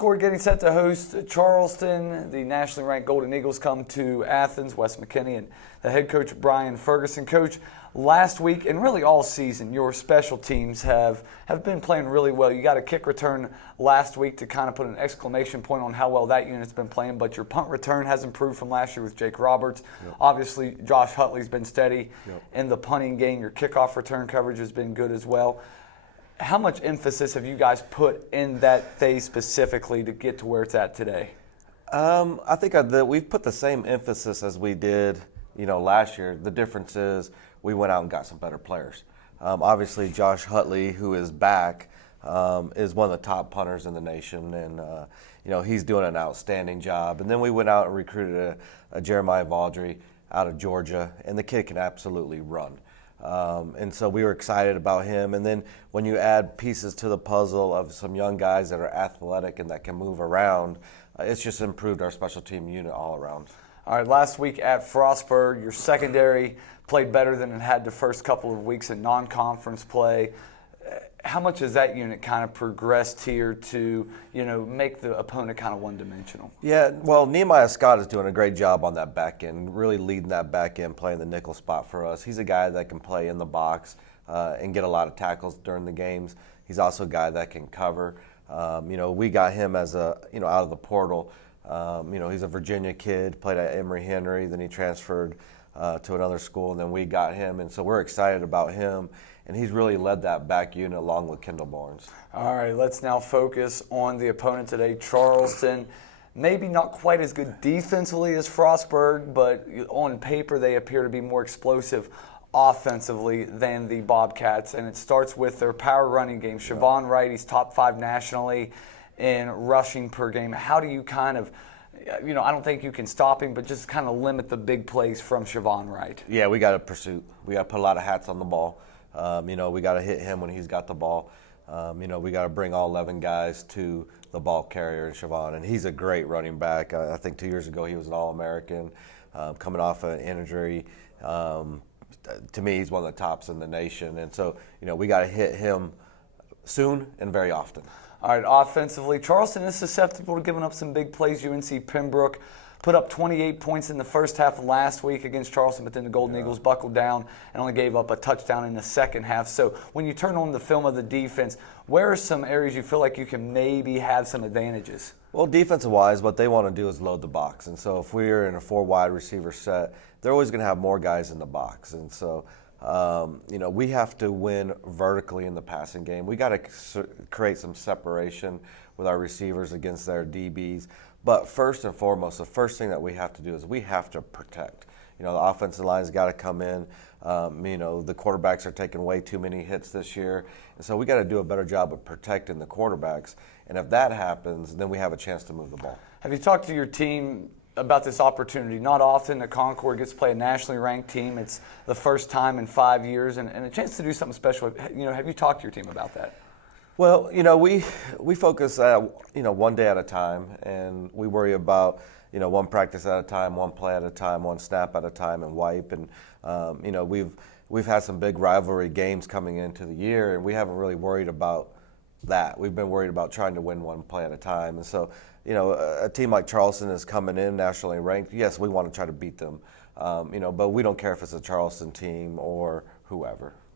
Concord getting set to host Charleston. The nationally ranked Golden Eagles come to Athens. Wes McKinney and the head coach Brian Ferguson. Coach, last week and really all season, your special teams have been playing really well. You got a kick return last week to kind of put an exclamation point on how well that unit's been playing, but your punt return has improved from last year with Jake Roberts. Yep. Obviously, Josh Hutley's been steady in the punting game. Your kickoff return coverage has been good as well. How much emphasis have you guys put in that phase specifically to get to where it's at today? I think we've put the same emphasis as we did, last year. The difference is we went out and got some better players. Obviously, Josh Hutley, who is back, is one of the top punters in the nation, and he's doing an outstanding job. And then we went out and recruited a Jeremiah Vaudry out of Georgia, and the kid can absolutely run. And so we were excited about him. And then when you add pieces to the puzzle of some young guys that are athletic and that can move around, it's just improved our special team unit all around. All right, last week at Frostburg, your secondary played better than it had the first couple of weeks in non-conference play. How much has that unit kind of progressed here to, make the opponent kind of one-dimensional? Yeah, well, Nehemiah Scott is doing a great job on that back end, really leading that back end, playing the nickel spot for us. He's a guy that can play in the box and get a lot of tackles during the games. He's also a guy that can cover. We got him as out of the portal. He's a Virginia kid, played at Emory Henry, then he transferred to another school, and then we got him, and so we're excited about him. And he's really led that back unit along with Kendall Barnes. All right, let's now focus on the opponent today, Charleston. Maybe not quite as good defensively as Frostburg, but on paper they appear to be more explosive offensively than the Bobcats. And it starts with their power running game. Siobhan Wright, he's top 5 nationally in rushing per game. How do you kind of, I don't think you can stop him, but just kind of limit the big plays from Siobhan Wright? Yeah, we got to pursue. We got to put a lot of hats on the ball. We got to hit him when he's got the ball. We got to bring all 11 guys to the ball carrier and Siobhan. And he's a great running back. I think 2 years ago he was an All-American, coming off an injury. To me, he's one of the tops in the nation. And so, we got to hit him soon and very often. All right, offensively, Charleston is susceptible to giving up some big plays. UNC Pembroke put up 28 points in the first half of last week against Charleston, but then the Golden Eagles buckled down and only gave up a touchdown in the second half. So when you turn on the film of the defense, where are some areas you feel like you can maybe have some advantages? Well, defensive-wise, what they want to do is load the box. And so if we're in a 4 wide receiver set, they're always going to have more guys in the box. And so, we have to win vertically in the passing game. We got to create some separation with our receivers against their DBs. But first and foremost, the first thing that we have to do is we have to protect. The offensive line's got to come in. The quarterbacks are taking way too many hits this year. And so we got to do a better job of protecting the quarterbacks. And if that happens, then we have a chance to move the ball. Have you talked to your team about this opportunity? Not often that Concord gets to play a nationally ranked team. It's the first time in 5 years and a chance to do something special. Have you talked to your team about that? Well, we focus one day at a time, and we worry about one practice at a time, one play at a time, one snap at a time, and wipe. And we've had some big rivalry games coming into the year, and we haven't really worried about that. We've been worried about trying to win one play at a time. And so, a team like Charleston is coming in nationally ranked. Yes, we want to try to beat them, but we don't care if it's a Charleston team or whoever.